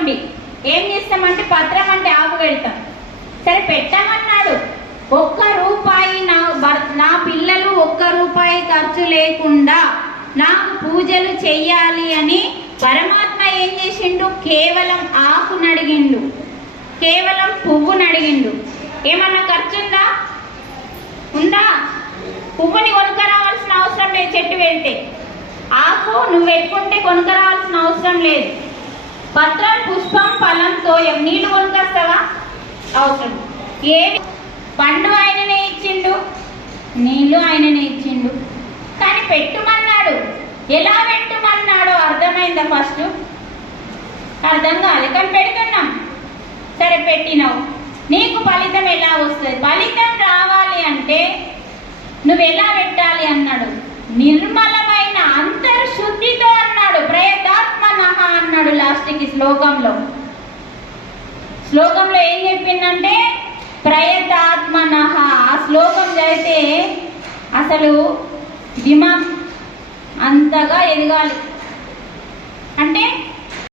అనుకోండి ఏం చేస్తామంటే పత్రం అంటే ఆకు పెడతాం. సరే పెట్టమన్నాడు. ఒక్క రూపాయి నా భర్- నా పిల్లలు ఒక్క రూపాయి ఖర్చు లేకుండా నాకు పూజలు చెయ్యాలి అని పరమాత్మ ఏం చేసిండు? కేవలం ఆకును అడిగిండు. కేవలం పువ్వును అడిగిండు. ఏమన్నా ఖర్చు ఉందా? ఉందా పువ్వుని కొనుక్కరావాల్సిన అవసరం లేదు చెట్టు వెళ్తే ఆకు నువ్వు ఎక్కుంటే కొనుక్కరావాల్సిన అవసరం లేదు. పత్రం పుష్పం ఫలం తోయం. నీళ్ళు కొనుకొస్తావా? అవసరం. ఏమి? పండు ఆయననే ఇచ్చిండు. నీళ్ళు ఆయననే ఇచ్చిండు. కానీ పెట్టుమన్నాడు. ఎలా పెట్టుమన్నాడో అర్థమైందా ఫస్ట్? అర్థం కాదు కానీ పెడుతున్నాం. సరే పెట్టినావు. నీకు ఫలితం ఎలా వస్తుంది? ఫలితం రావాలి అంటే నువ్వు ఎలా పెట్టాలి అన్నాడు? నిర్మలమైన అంతర్శుద్ధితో అన్నాడు ప్రయతాత్మ నహ అన్నాడు లాస్ట్కి శ్లోకంలో. శ్లోకంలో ఏం చెప్పిందంటే ప్రయతాత్మన ఆ శ్లోకం చదివితే అసలు దిమాగ్ అంతగా ఎదగాలి. అంటే